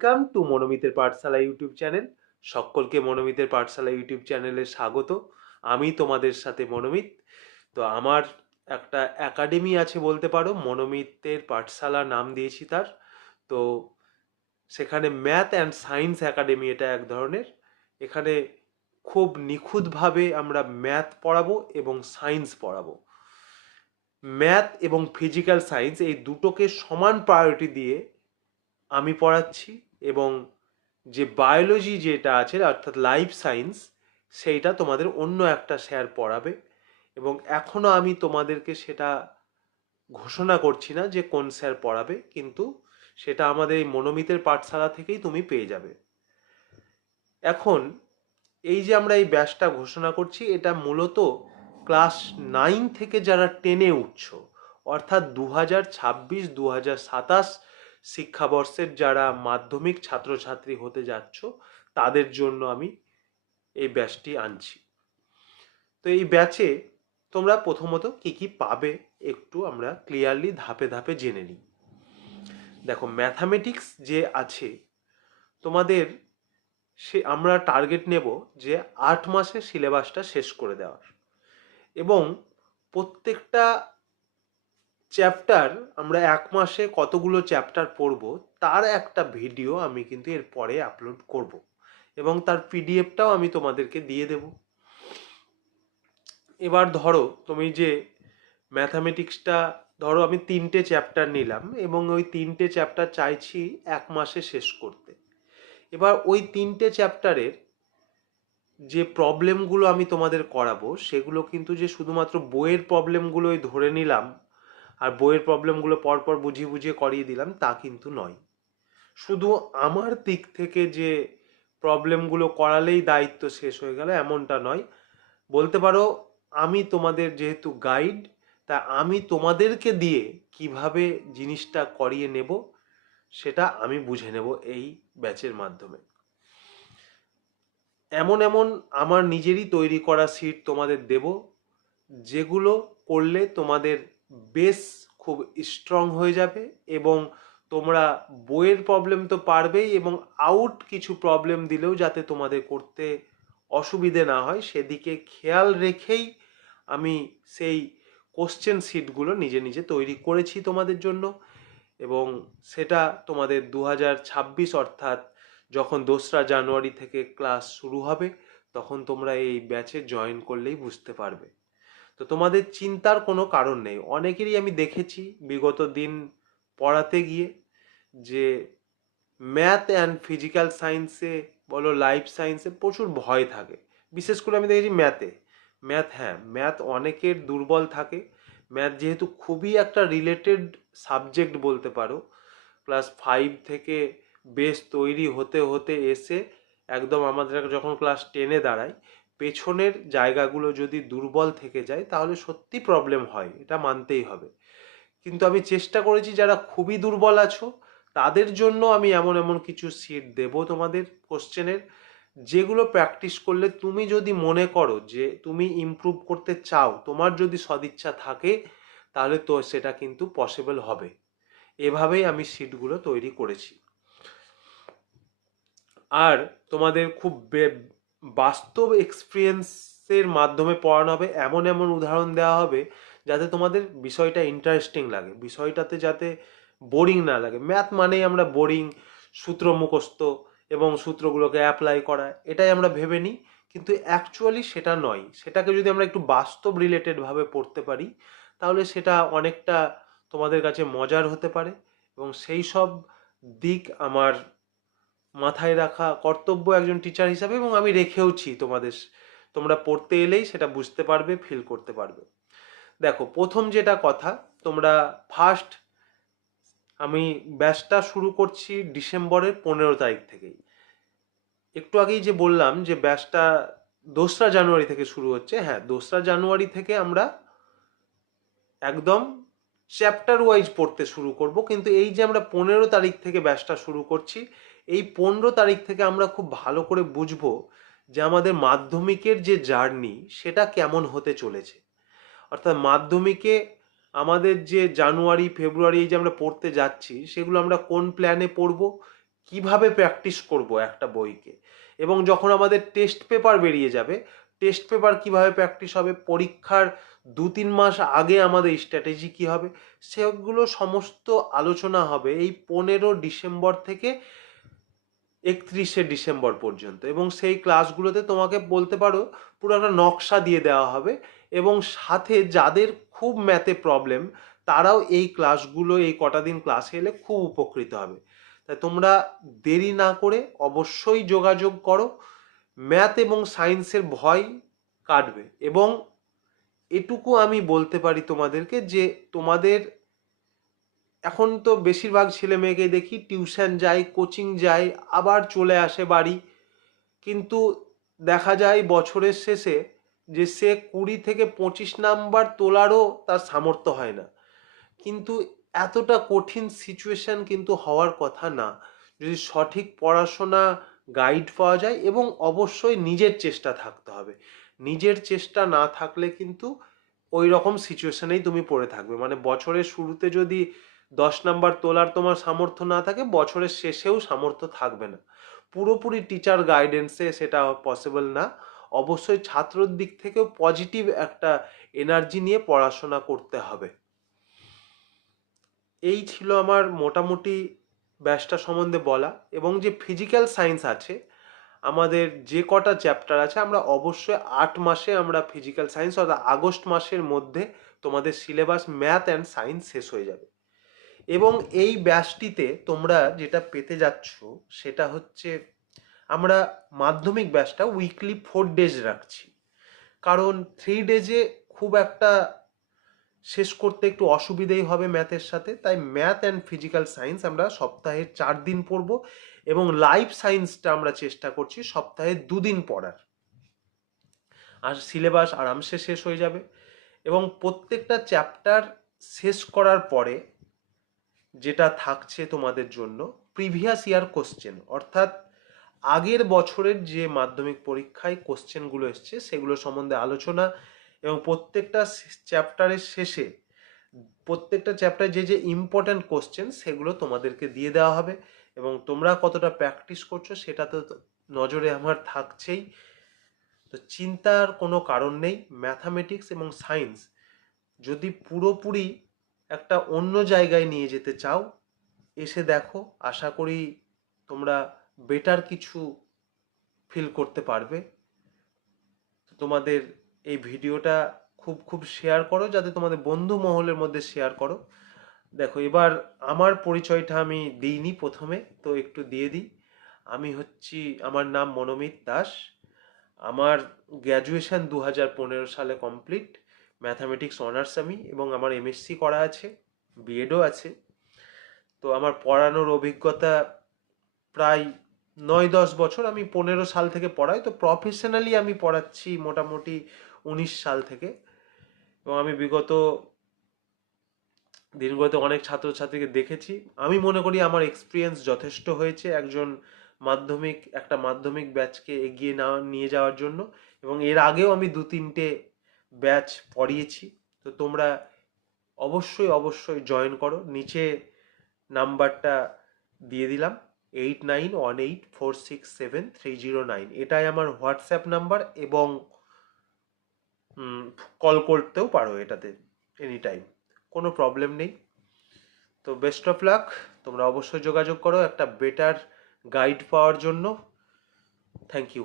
Welcome to মনোমিতের Pathsala YouTube channel. সকলকে মনোমিতের পাঠশালা YouTube চ্যানেলে স্বাগত। আমি তোমাদের সাথে মনোমিত। তো আমার একটা একাডেমি আছে বলতে পারো, মনোমিতের পাঠশালা নাম দিয়েছি তার। তো সেখানে ম্যাথ অ্যান্ড সায়েন্স একাডেমি, এটা এক ধরনের। এখানে খুব নিখুঁতভাবে আমরা ম্যাথ পড়াবো এবং সায়েন্স পড়াবো। ম্যাথ এবং ফিজিক্যাল সায়েন্স এই দুটোকে সমান প্রায়োরিটি দিয়ে আমি পড়াচ্ছি, এবং যে বায়োলজি যেটা আছে অর্থাৎ লাইফ সায়েন্স, সেইটা তোমাদের অন্য একটা স্যার পড়াবে। এবং এখনও আমি তোমাদেরকে সেটা ঘোষণা করছি না যে কোন স্যার পড়াবে, কিন্তু সেটা আমাদের এই মনোমিতের পাঠশালা থেকেই তুমি পেয়ে যাবে। এখন এই যে আমরা এই ব্যাচটা ঘোষণা করছি, এটা মূলত ক্লাস 9 থেকে যারা 10-এ উঠছ, অর্থাৎ 2026-2027 শিক্ষাবর্ষের যারা মাধ্যমিক ছাত্রছাত্রী হতে যাচ্ছ, তাদের জন্য আমি এই ব্যাচটি আনছি। তো এই ব্যাচে তোমরা প্রথমত কি কি পাবে একটু আমরা ক্লিয়ারলি ধাপে ধাপে জেনে নিই। দেখো, ম্যাথামেটিক্স যে আছে তোমাদের, আমরা টার্গেট নেব যে 8 মাসে সিলেবাসটা শেষ করে দেওয়ার, এবং প্রত্যেকটা চ্যাপ্টার আমরা 1 মাসে কতগুলো চ্যাপ্টার পড়ব তার একটা ভিডিও আমি কিন্তু এরপরে আপলোড করব, এবং তার পিডিএফটাও আমি তোমাদেরকে দিয়ে দেব। এবার ধরো তুমি যে ম্যাথামেটিক্সটা, ধরো আমি 3টে চ্যাপ্টার নিলাম এবং ওই 3টে চ্যাপ্টার চাইছি 1 মাসে শেষ করতে। এবার ওই 3টে চ্যাপ্টারের যে প্রবলেমগুলো আমি তোমাদের করাবো, সেগুলো কিন্তু যে শুধুমাত্র বইয়ের প্রবলেমগুলোই ধরে নিলাম আর বইয়ের প্রবলেমগুলো পরপর বুঝিয়ে বুঝিয়ে করিয়ে দিলাম, তা কিন্তু নয়। শুধু আমার দিক থেকে যে প্রবলেমগুলো করালেই দায়িত্ব শেষ হয়ে গেল এমনটা নয়। বলতে পারো আমি তোমাদের যেহেতু গাইড, তা আমি তোমাদেরকে দিয়ে কিভাবে জিনিসটা করিয়ে নেব সেটা আমি বুঝে নেব এই ব্যাচের মাধ্যমে। এমন এমন আমার নিজেরই তৈরি করা সিট তোমাদের দেব, যেগুলো করলে তোমাদের বেস খুব স্ট্রং হয়ে যাবে, এবং তোমরা বইয়ের প্রবলেম তো পারবেই, এবং আউট কিছু প্রবলেম দিলেও যাতে তোমাদের করতে অসুবিধে না হয় সেদিকে খেয়াল রেখেই আমি সেই কোশ্চেন সিটগুলো নিজে নিজে তৈরি করেছি তোমাদের জন্য। এবং সেটা তোমাদের 2026 অর্থাৎ যখন 2রা জানুয়ারি থেকে ক্লাস শুরু হবে, তখন তোমরা এই ব্যাচে জয়েন করলেই বুঝতে পারবে। তো তোমাদের চিন্তার কোনো কারণ নেই। অনেকেরই আমি দেখেছি বিগত দিন পড়াতে গিয়ে যে ম্যাথ অ্যান্ড ফিজিক্যাল সায়েন্সে বলো, লাইফ সায়েন্সে প্রচুর ভয় থাকে। বিশেষ করে আমি দেখেছি ম্যাথ, হ্যাঁ, ম্যাথ অনেকের দুর্বল থাকে। ম্যাথ যেহেতু খুবই একটা রিলেটেড সাবজেক্ট বলতে পারো, ক্লাস 5 থেকে বেস তৈরি হতে হতে এসে একদম আমাদের যখন ক্লাস 10-এ দাঁড়ায়, পেছনের জায়গাগুলো যদি দুর্বল থেকে যায় তাহলে সত্যি প্রবলেম হয়, এটা মানতেই হবে। কিন্তু আমি চেষ্টা করেছি যারা খুবই দুর্বল আছো তাদের জন্য আমি এমন এমন কিছু সিট দেব তোমাদের কোশ্চেনের, যেগুলো প্র্যাকটিস করলে তুমি যদি মনে করো যে তুমি ইমপ্রুভ করতে চাও, তোমার যদি সদিচ্ছা থাকে, তাহলে তো সেটা কিন্তু পসিবল হবে। এভাবেই আমি সিটগুলো তৈরি করেছি। আর তোমাদের খুব বাস্তব এক্সপিরিয়েন্সের মাধ্যমে পড়ানো হবে, এমন এমন উদাহরণ দেওয়া হবে যাতে তোমাদের বিষয়টা ইন্টারেস্টিং লাগে, বিষয়টাতে যাতে বোরিং না লাগে। ম্যাথ মানেই আমরা বোরিং, সূত্র মুখস্থ এবং সূত্রগুলোকে অ্যাপ্লাই করা, এটাই আমরা ভেবে নিই, কিন্তু অ্যাকচুয়ালি সেটা নয়। সেটাকে যদি আমরা একটু বাস্তব রিলেটেডভাবে পড়তে পারি, তাহলে সেটা অনেকটা তোমাদের কাছে মজার হতে পারে, এবং সেই সব দিক আমার মাথায় রাখা কর্তব্য একজন টিচার হিসাবে, এবং আমি রেখেওছি তোমাদের। তোমরা পড়তে এলেই সেটা বুঝতে পারবে, ফিল করতে পারবে। দেখো, প্রথম যেটা কথা, তোমরা ফার্স্ট, আমি ব্যাচটা শুরু করছি ডিসেম্বরের 15 তারিখ থেকেই। একটু আগেই যে বললাম যে ব্যাচটা 2রা জানুয়ারি থেকে শুরু হচ্ছে, হ্যাঁ, 2রা জানুয়ারি থেকে আমরা একদম চ্যাপ্টার ওয়াইজ পড়তে শুরু করব। কিন্তু এই যে আমরা 15 তারিখ থেকে ব্যাচটা শুরু করছি, এই 15 তারিখ থেকে আমরা খুব ভালো করে বুঝবো যে আমাদের মাধ্যমিকের যে জার্নি সেটা কেমন হতে চলেছে। অর্থাৎ মাধ্যমিকে আমাদের যে জানুয়ারি ফেব্রুয়ারি এই যে আমরা পড়তে যাচ্ছি, সেগুলো আমরা কোন প্ল্যানে পড়ব, কিভাবে প্র্যাকটিস করব একটা বইকে, এবং যখন আমাদের টেস্ট পেপার বেরিয়ে যাবে, টেস্ট পেপার কিভাবে প্র্যাকটিস হবে, পরীক্ষার 2-3 মাস আগে আমাদের স্ট্র্যাটেজি কী হবে, সেগুলো সমস্ত আলোচনা হবে এই 15 ডিসেম্বর থেকে 31 ডিসেম্বর পর্যন্ত। এবং সেই ক্লাসগুলোতে তোমাকে বলতে পারো পুরো একটা নকশা দিয়ে দেওয়া হবে, এবং সাথে যাদের খুব ম্যাথে প্রবলেম তারাও এই ক্লাসগুলো, এই কটা দিন ক্লাসে এলে খুব উপকৃত হবে। তাই তোমরা দেরি না করে অবশ্যই যোগাযোগ করো, ম্যাথ এবং সায়েন্সের ভয় কাটবে। এবং এটুকু আমি বলতে পারি তোমাদেরকে যে তোমাদের এখন তো বেশিরভাগ ছেলে মেয়েকে দেখি টিউশন যায়, কোচিং যায়, আবার চলে আসে বাড়ি, কিন্তু দেখা যায় বছরের শেষে যে সে 20 থেকে 25 নাম্বার তোলারও তার সামর্থ্য হয় না। কিন্তু এতটা কঠিন সিচুয়েশন কিন্তু হওয়ার কথা না, যদি সঠিক পড়াশোনা গাইড পাওয়া যায়, এবং অবশ্যই নিজের চেষ্টা থাকতে হবে। নিজের চেষ্টা না থাকলে কিন্তু ওই রকম সিচুয়েশনেই তুমি পড়ে থাকবে। মানে বছরের শুরুতে যদি 10 নাম্বার তোলার তোমার সামর্থ্য না থাকে, বছরের শেষেও সামর্থ্য থাকবে না। পুরোপুরি টিচার গাইডেন্সে সেটা পসিবল না। অবশ্যই ছাত্রর দিক থেকেও পজিটিভ একটা এনার্জি নিয়ে পড়াশোনা করতে হবে। এই ছিল আমার মোটামুটি ব্যাচটা সম্বন্ধে বলা। এবং যে ফিজিক্যাল সায়েন্স আছে, আমাদের যে কটা চ্যাপ্টার আছে, আমরা অবশ্যই 8 মাসে আমরা ফিজিক্যাল সায়েন্স, অর্থাৎ আগস্ট মাসের মধ্যে তোমাদের সিলেবাস ম্যাথ অ্যান্ড সায়েন্স শেষ হয়ে যাবে। এবং এই ব্যাচটিতে তোমরা যেটা পেতে যাচ্ছ সেটা হচ্ছে, আমরা মাধ্যমিক ব্যাচটা উইকলি 4 ডেজ রাখছি, কারণ 3 ডেজে খুব একটা শেষ করতে একটু অসুবিধেই হবে ম্যাথের সাথে। তাই ম্যাথ অ্যান্ড ফিজিক্যাল সায়েন্স আমরা সপ্তাহে 4 দিন পড়ব, এবং লাইফ সায়েন্সটা আমরা চেষ্টা করছি সপ্তাহে 2 দিন পড়ার। আর সিলেবাস আরামসে শেষ হয়ে যাবে। এবং প্রত্যেকটা চ্যাপ্টার শেষ করার পরে যেটা থাকছে তোমাদের জন্য প্রিভিয়াস ইয়ার কোশ্চেন, অর্থাৎ আগের বছরের যে মাধ্যমিক পরীক্ষায় কোশ্চেনগুলো এসছে সেগুলো সম্বন্ধে আলোচনা। এবং প্রত্যেকটা চ্যাপ্টারের শেষে প্রত্যেকটা চ্যাপ্টারে যে যে ইম্পর্ট্যান্ট কোশ্চেন সেগুলো তোমাদেরকে দিয়ে দেওয়া হবে। এবং তোমরা কতটা প্র্যাকটিস করছো সেটা তো নজরে আমার থাকছেই। তো চিন্তার কোনো কারণ নেই। ম্যাথামেটিক্স এবং সায়েন্স যদি পুরোপুরি একটা অন্য জায়গায় নিয়ে যেতে চাও, এসে দেখো, আশা করি তোমরা বেটার কিছু ফিল করতে পারবে। তোমাদের এই ভিডিওটা খুব খুব শেয়ার করো, যাতে তোমাদের বন্ধু মহলের মধ্যে শেয়ার করো। দেখো, এবার আমার পরিচয়টা আমি দিইনি প্রথমে, তো একটু দিয়ে দিই। আমার নাম মনোমিত দাস। আমার গ্র্যাজুয়েশন 2015 সালে কমপ্লিট, ম্যাথামেটিক্স অনার্স আমি, এবং আমার এমএসসি করা আছে, বিএডও আছে। তো আমার পড়ানোর অভিজ্ঞতা প্রায় 9-10 বছর। আমি 15 সাল থেকে পড়াই, তো প্রফেশনালি আমি পড়াচ্ছি মোটামুটি 19 সাল থেকে। এবং আমি বিগত দিনগুলোতে অনেক ছাত্রছাত্রীকে দেখেছি। আমি মনে করি আমার এক্সপিরিয়েন্স যথেষ্ট হয়েছে একজন একটা মাধ্যমিক ব্যাচকে এগিয়ে নিয়ে যাওয়ার জন্য। এবং এর আগেও আমি 2-3টে ব্যাচ পড়িয়েছি। তো তোমরা অবশ্যই অবশ্যই জয়েন করো। নিচে নাম্বারটা দিয়ে দিলাম, 8918467309। এটাই আমার হোয়াটসঅ্যাপ নাম্বার, এবং কল করতেও পারো এটাতে এনি টাইম, কোনো প্রবলেম নেই। তো বেস্ট অফ লাক। তোমরা অবশ্যই যোগাযোগ করো একটা বেটার গাইড পাওয়ার জন্য। Thank you.